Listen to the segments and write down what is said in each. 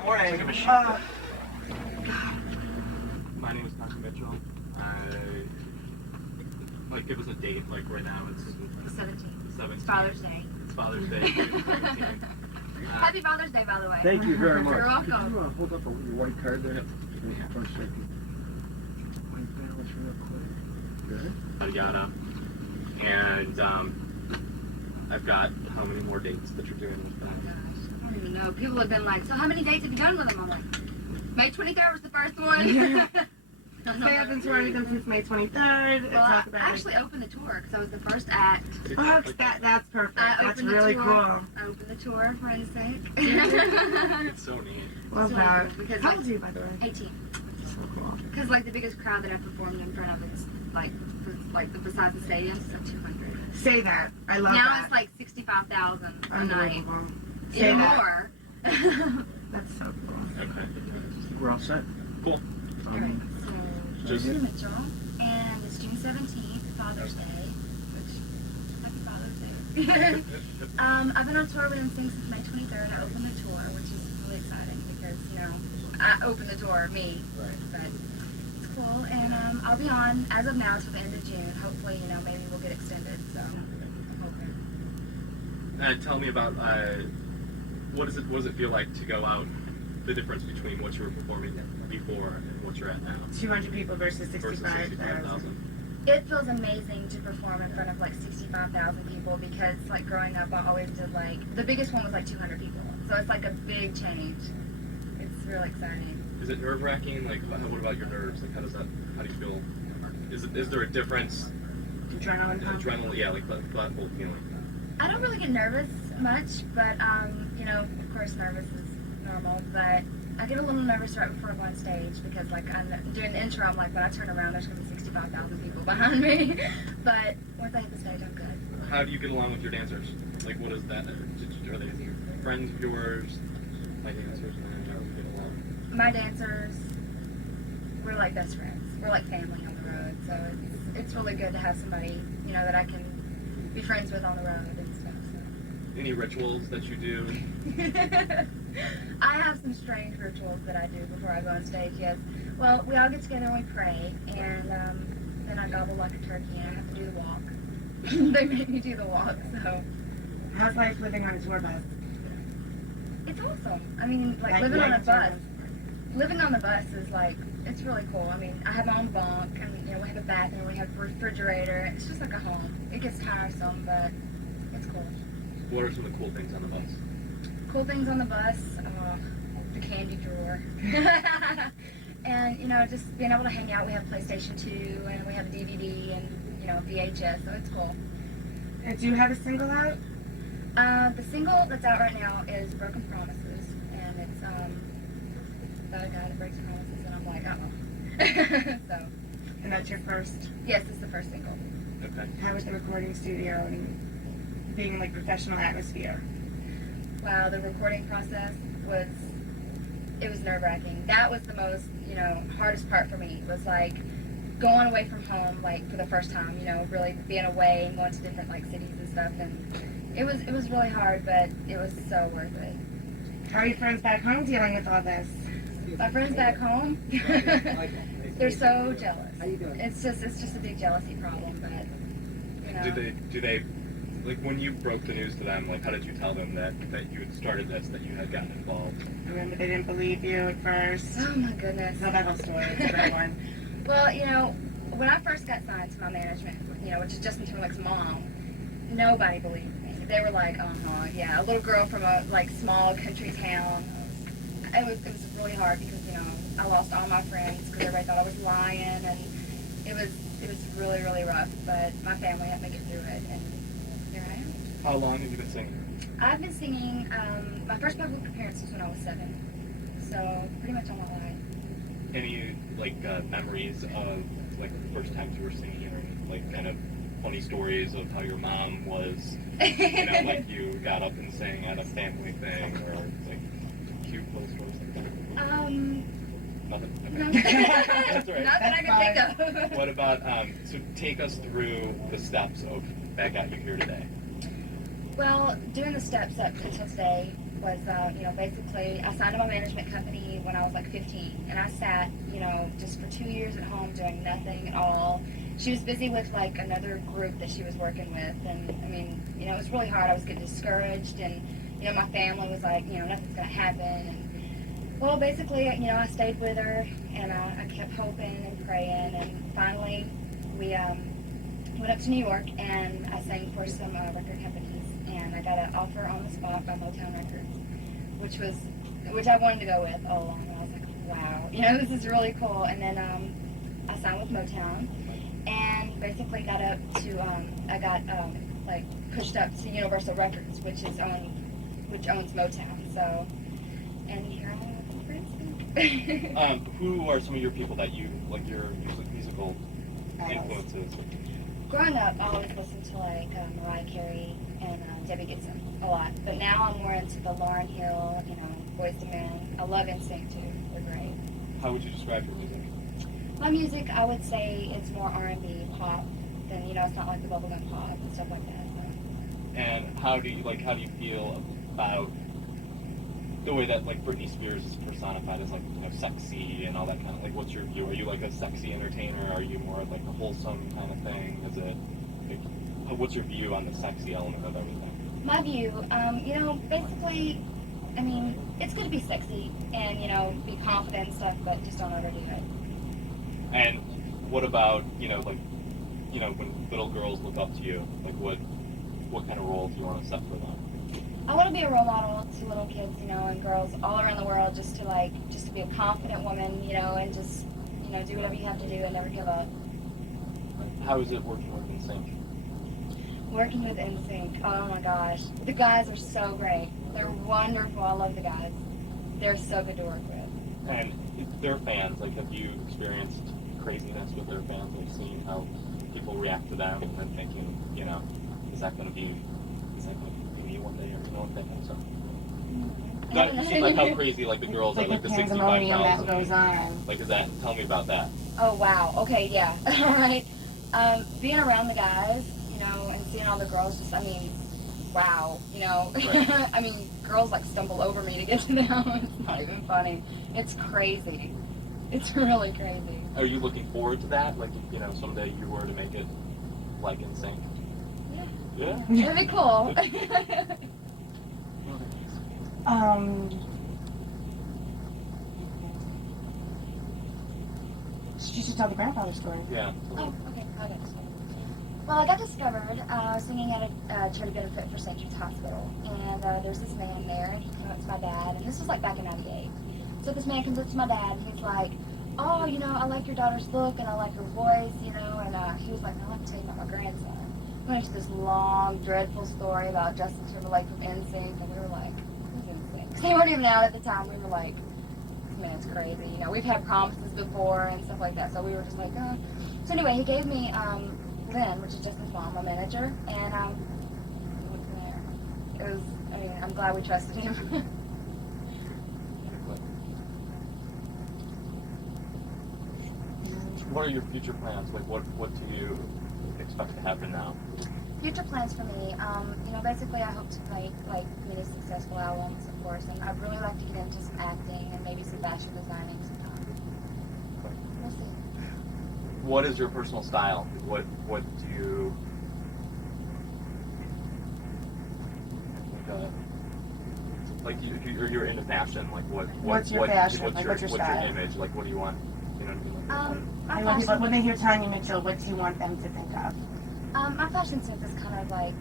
Morning. My name is Tonya Mitchell. Like, give us a date. Like right now, it's The 17th. 7th. It's Father's Day. It's Father's Day. Happy Father's Day, by the way. Thank you very much. You're welcome. Could you hold up your white card there? For a second. White balance real quick. Good. Yada. And I've got how many more dates that you're doing with Oh that? gosh, I don't even know. People have been like, so how many dates have you done with them? I'm like, May 23rd was the first one. Say I've been touring with them since May 23rd. Well, I actually opened the tour because I was the first act. Oh, that's perfect. I That's opened the really tour. cool. I opened the tour for NSYNC. It's so neat. Love So, that. because, How like, old are you, by the way? 18. So cool. Because like the biggest crowd that I've performed in front of is like besides the stadium, so 200. Say that. I love now that. it's like 65,000 a night. Unbelievable. Say Even that. more. That's so cool. Okay. We're all set. Cool. Alright, so Just- Tonya Mitchell, and it's June 17th, Father's Day, which, happy Father's Day. I've been on tour with NSYNC since May 23rd. I opened the tour, which is really exciting because, you know, I opened the tour, me, Right. but it's cool. And I'll be on, as of now, till the end of June. Hopefully, you know, maybe we'll get extended, so I'm hoping. Tell me about what does it feel like to go out? The difference between what you were performing before and what you're at now 200 people versus versus 65,000. 65,000. It feels amazing to perform in front of like 65,000 people because like growing up I always did like, the biggest one was like 200 people. So it's like a big change. It's really exciting. Is it nerve-wracking? Like, what about your nerves? Like, how do you feel? Is there a difference? Adrenaline pump. Adrenaline, yeah, like that whole feeling. I don't really get nervous much, but you know, of course nervous is normal, but I get a little nervous right before I go on stage because like during the intro I'm like, when I turn around there's going to be 65,000 people behind me. But once I hit the stage I'm good. How do you get along with your dancers? Like, what is that? Are they friends of yours? My dancers, and how do you get along? My dancers, we're like best friends. We're like family on the road, so it's really good to have somebody, you know, that I can be friends with on the road and stuff. So. Any rituals that you do? I have some strange rituals that I do before I go on stage, yes. Well, we all get together and we pray, and then I gobble like a turkey and I have to do the walk. They make me do the walk, so. How's life living on a tour bus? It's awesome. I mean, like living on a bus. Living on the bus is like, it's really cool. I mean, I have my own bunk, and you know, we have a bathroom, we have a refrigerator. It's just like a home. It gets tiresome, but it's cool. What are some of the cool things on the bus? Cool things on the bus, the candy drawer. And, you know, just being able to hang out. We have PlayStation 2, and we have a DVD, and, you know, VHS, so it's cool. Do you have a single out? The single that's out right now is Broken Promises, and it's about a guy that breaks promises, and I'm like, uh-oh. So, And that's your first. yes, it's the first single. Okay. How was the recording studio and being in like professional atmosphere? Wow, the recording process was nerve-wracking. That was the most, you know, hardest part for me, was like going away from home, like for the first time, you know, really being away and going to different like cities and stuff, and it was really hard, but it was so worth it. How are your friends back home dealing with all this? My friends back home, they're so jealous. It's just a big jealousy problem, but you know. Do they like when you broke the news to them? Like, how did you tell them that you had started this, that you had gotten involved? Remember, they didn't believe you at first. Oh my goodness. Tell that whole story. It's a good one. Well, you know, when I first got signed to my management, you know, which is Justin Timberlake's mom, nobody believed me. They were like, yeah, a little girl from a like small country town. It was really hard because, you know, I lost all my friends because everybody thought I was lying, and it was really, really rough. But my family had to make it through it, and here I am. How long have you been singing? I've been singing. My first public appearance was when I was 7, so pretty much all my life. Any like memories of like the first times you were singing, or like kind of funny stories of how your mom was, you know, like you got up and sang at a family thing, or like cute little stories like that? Nothing. Okay. No. That's all right. Not that I can think of. What about so take us through the steps of that got you here today? Well, doing the steps up until today, was, basically I signed to my management company when I was like 15, and I sat, just for 2 years at home doing nothing at all. She was busy with like another group that she was working with, and I mean, it was really hard. I was getting discouraged, and my family was like, nothing's gonna happen. And well, basically, I stayed with her, and I kept hoping and praying, and finally, we went up to New York, and I sang for some record companies, and I got an offer on the spot by Motown Records, which I wanted to go with all along. And I was like, wow, this is really cool. And then I signed with Motown, and basically got up to I got pushed up to Universal Records, which owns Motown. So, and here I am with Princeton. Who are some of your people that you like your musical influences? Growing up, I always listened to like Mariah Carey and Debbie Gibson a lot, but now I'm more into the Lauryn Hill, Boyz II Men. I love NSYNC too; they're great. How would you describe your music? My music, I would say it's more R&B pop than it's not like the bubblegum pop and stuff like that. So. And how do you feel about the way that like Britney Spears is personified as like sexy and all that kind of like? What's your view? Are you like a sexy entertainer? Are you more of like a wholesome kind of thing? Is it like, what's your view on the sexy element of everything? My view, basically, I mean, it's good to be sexy and be confident and stuff, but just don't overdo it. And what about when little girls look up to you, like what kind of role do you want to set for them? I want to be a role model to little kids, and girls all around the world, just to be a confident woman, and just, do whatever you have to do and never give up. How is it working with NSYNC? Working with NSYNC, oh my gosh. The guys are so great. They're wonderful. I love the guys. They're so good to work with. And their fans, like, have you experienced craziness with their fans? Like, seeing how people react to them and then thinking, is that going to be me one day, or what that kind of stuff? No, it seems like how crazy like the girls are, like the 65,000. That goes on. Like, tell me about that. Oh wow. Okay, yeah. All right. Being around the guys, and seeing all the girls, just wow. Right. I mean, girls like stumble over me to get to them. It's not even funny. It's crazy. It's really crazy. Are you looking forward to that? Like, someday you were to make it like NSYNC? Yeah. Yeah. It'd be cool. You should tell the grandfather story. Yeah. Oh, okay. I'll get this one. Well, I got discovered singing at a charity benefit for St. Jude's Hospital, and there's this man there, and he came up to my dad, and this was like back in '98. So this man comes up to my dad, and he's like, "Oh, I like your daughter's look, and I like her voice, and he was like, "I'll have to tell you about my grandson." Went into this long, dreadful story about Justin Timberlake from NSYNC, and we were like, "Who's NSYNC?" They weren't even out at the time. We were like, "This man's crazy." We've had promises before and stuff like that, so we were just like, "Oh." So anyway, he gave me Lynn, which is Justin's mom, my manager, and we went from there. It was, I'm glad we trusted him. What are your future plans? Like, what do you expect to happen now? Future plans for me, basically I hope to make like many successful albums, of course, and I'd really like to get into some acting and maybe some fashion designing sometime. We'll see. What is your personal style? What do you like? You're into fashion. Like What's your fashion? What's Like, your what's your style? image? Like, what do you want? You know what I mean? My I want people, fashion, when they hear Tonya Mitchell, what do you want them to think of? my fashion sense is kind of like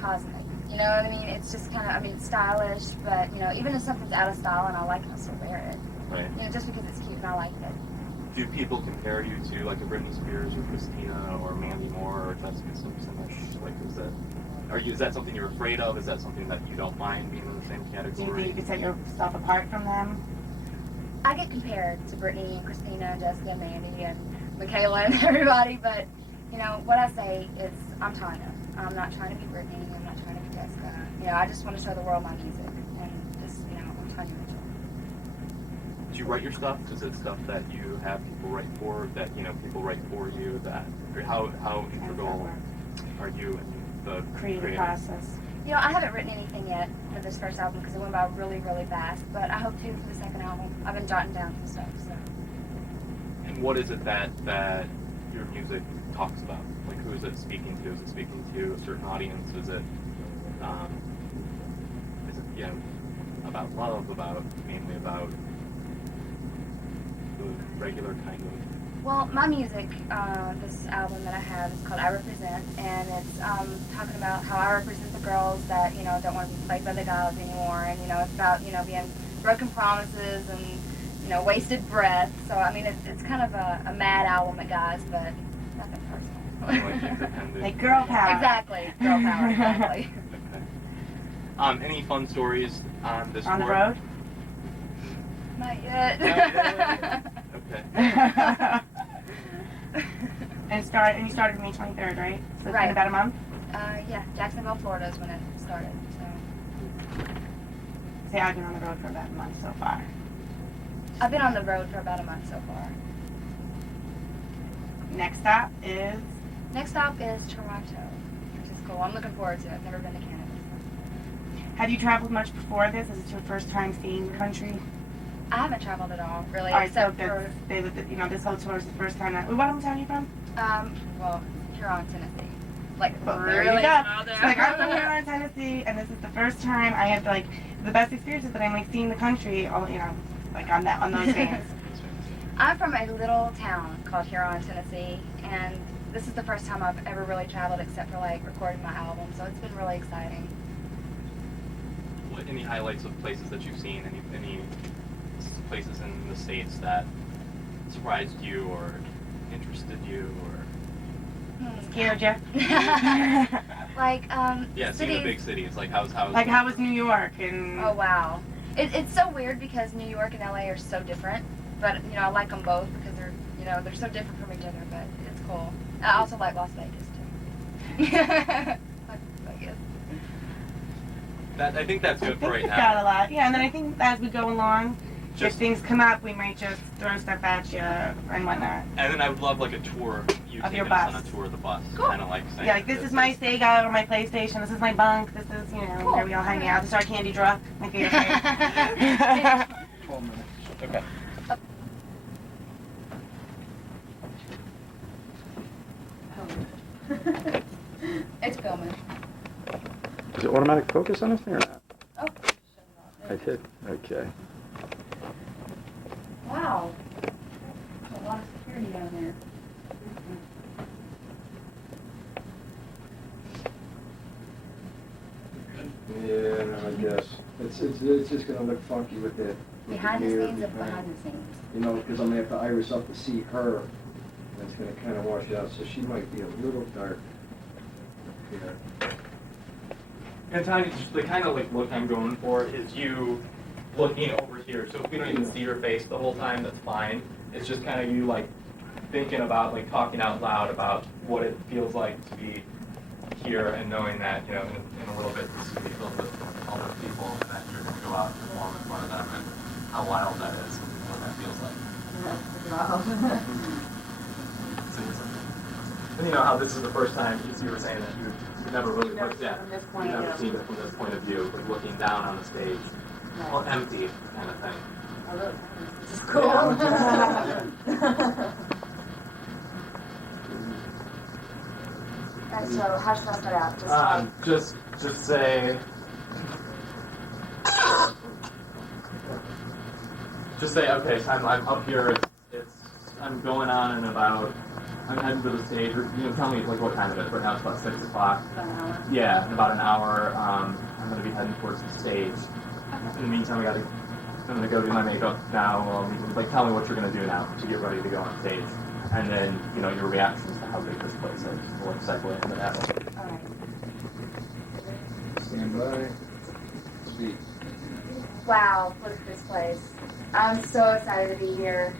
cosmic. You know what I mean? It's just kind of, it's stylish, but even if something's out of style and I like it, I'll still wear it. Right. Just because it's cute and I like it. Do people compare you to like a Britney Spears or Christina or Mandy Moore or Jessica Simpson? Like, is that something you're afraid of? Is that something that you don't mind being in the same Do category? you think you could set yourself apart from them? I get compared to Brittany and Christina and Jessica and Mandy and Michaela and everybody, but what I say is I'm Tonya. I'm not trying to be Brittany. I'm not trying to be Jessica. I just want to show the world my music and just I'm Tonya Mitchell. Do you write your stuff? Is it stuff that you have people write for? That people write for you? That how integral are you in the Creative process. You know, I haven't written anything yet for this first album because it went by really, really fast. But I hope to for the second album. I've been jotting down some stuff. So. And what is it that your music talks about? Like, who is it speaking to? Is it speaking to a certain audience? Is it you know, about love? Mainly about the regular kind of? Well, my music, this album that I have is called I Represent, and it's talking about how I represent the girls that, you know, don't want to be played by the guys anymore, and, you know, it's about, you know, being broken promises and, you know, wasted breath. So, I mean, it's kind of a mad album at guys, but nothing personal. Like independent? Like girl power. Exactly, girl power, exactly. Okay. Any fun stories on this On the tour? road? Not yet. Okay. And you started May 23rd, right? So it's Right. been about a month? Yeah, Jacksonville, Florida is when it started, so. Say I've been on the road for about a month so far. I've been on the road for about a month so far. Next stop is Next stop is Toronto, which is cool. I'm looking forward to it. I've never been to Canada. Have you traveled much before this? Is it your first time seeing the country? I haven't traveled at all, really, All right, so except for, this whole tour is the first time. What hometown are you from? well, Huron, Tennessee. Like, Well, there really you go. small She's town. like, I'm from Huron, Tennessee, and this is the first time I had like the best experiences that I'm like seeing the country. All you know, like on those fans. I'm from a little town called Huron, Tennessee, and this is the first time I've ever really traveled except for like recording my album, so it's been really exciting. Any highlights of places that you've seen? Any places in the States that surprised you or interested you or? Scared you? Like, Yeah, seeing cities. the big cities. Like how was New York and? Oh, wow. It's so weird because New York and LA are so different, but, you know, I like them both because they're, you know, they're so different from each other, but it's cool. I also like Las Vegas, too. Like Vegas. I think that's I good think for right we've now. got a lot. Yeah, and then I think as we go along, if Just- things come up, we might just throw stuff at you and whatnot. And then I would love like a tour. You Of your taking us bus. on a tour of the bus, Cool. kind of like saying. Yeah, like this is my Sega or my PlayStation. This is my bunk. This is Cool. where we all hang out. This is our candy truck. My favorite thing. 12 minutes. Okay. It's filming. Is it automatic focus on this thing or not? Oh. I did. Okay. Wow. A lot of security down there. Yeah, no, I guess. It's just gonna look funky with the Behind the gear scenes of behind the scenes. You know, because I'm gonna have to iris up to see her. And it's gonna kind of wash it out, so she might be a little dark here. And Tonya, just the kind of like look I'm going for is you looking over here. So if we don't even see your face the whole time, that's fine. It's just kind of you like thinking about like talking out loud about what it feels like to be here and knowing that, you know, in a little bit this will be filled with all those people and that you're going to go out and perform in front of them and how wild that is and what that feels like. And you know how this is the first time you were saying that you never really looked at, you've never seen it from this point of view, like looking down on the stage, well, empty kind of thing. Oh, look. This is cool. And so, how should I start out? Just Just say. Just say, okay, I'm up here. I'm going on and about. I'm heading to the stage. Or, you know, tell me like what time it is. Right now it's about 6 o'clock. Yeah, in about an hour. I'm going to be heading towards the stage. In the meantime, I'm going to go do my makeup now. Like, tell me what you're going to do now to get ready to go on stage. And then, you know, your reactions to how big this place is. We'll segue into that one. Alright. Stand by. Speak. Wow, look at this place. I'm so excited to be here.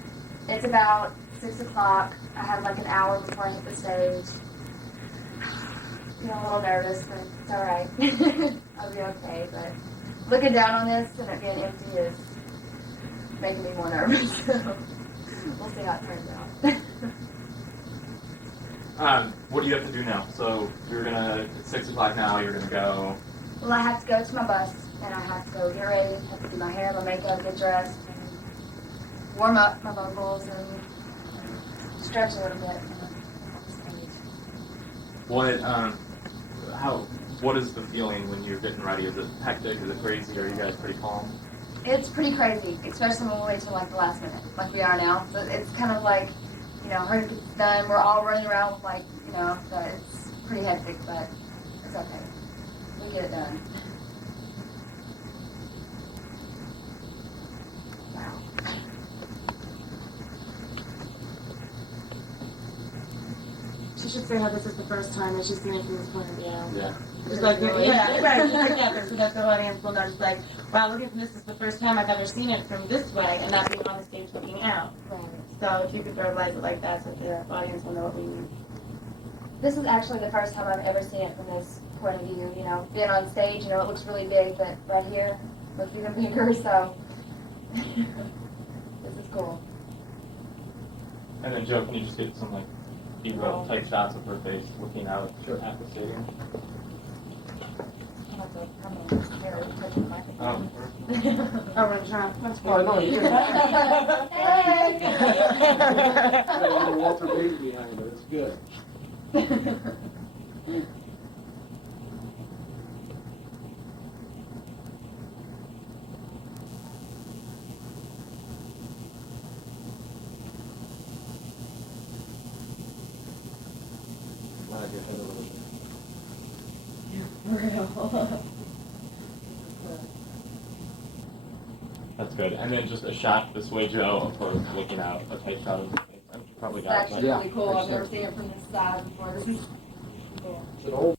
It's about 6 o'clock. I have like an hour before I hit the stage. I'm a little nervous, but it's alright. I'll be okay, but looking down on this and it being empty is making me more nervous. So we'll see how it turns out. What do you have to do now? So you're gonna, it's 6 o'clock now, you're gonna go Well, I have to go to my bus, and I have to go get ready, have to do my hair, my makeup, get dressed, and warm up my vocals, and stretch a little bit. What is the feeling when you're getting ready? Is it hectic? Is it crazy? Are you guys pretty calm? It's pretty crazy, especially when we wait till like the last minute, like we are now. So it's kind of like, you know, hurry to get this done. We're all running around with like, you know, so it's pretty hectic, but it's okay. We get it done. Wow. She should say how this is the first time and she's seen it from this point of view. Yeah. Just like, yeah, right, just like that, so that the audience will know, just like, wow, look at this is the first time I've ever seen it from this way and not being on the stage looking out. Right. So if you could verbalize it like that, so the audience will know what we mean. This is actually the first time I've ever seen it from this point of view, you know. Being on stage, you know, it looks really big, but right here, it looks even bigger, so this is cool. And then Joe, can you just get some like B-roll type shots of her face looking out at the stadium? I'll have to come in here and touch the microphone. Oh, we're trying. That's Oh, no, you Hey! got a little Walter Baby behind it, it's good. Glad you had a little bit. That's good. And then just a shot this way, Joe, of her looking out, a tight shot of her face. I'm probably It's got it. actually but- Yeah. pretty cool. I've never seen it from this side before. This is cool. It's an old